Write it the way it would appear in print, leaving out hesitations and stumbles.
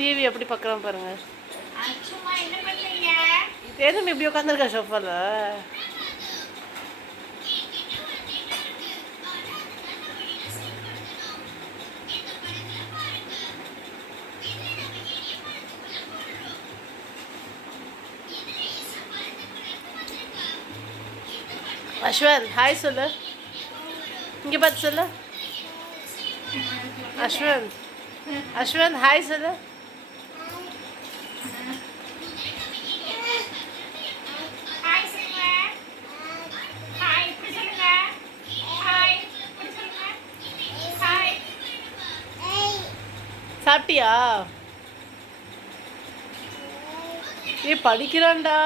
TV எப்படி பார்க்குறான் பாருங்க. சும்மா என்ன பண்றீங்க? தேனும் இப்படி உட்காந்துருக்கா ஷோஃபால. அஸ்வன் ஹாய் சொல்லு. இங்கே பார்த்து சொல்லு. அஸ்வன் அஸ்வன் ஹாய் சொல்லு. ஹாய் சொல்லுங்க. ஹாய் இப்படி சொல்லுங்க. ஹாய் இப்படி சொல்லுங்க. ஹாய். சாப்பிட்டியா? ஏ படிக்கிறான்டா.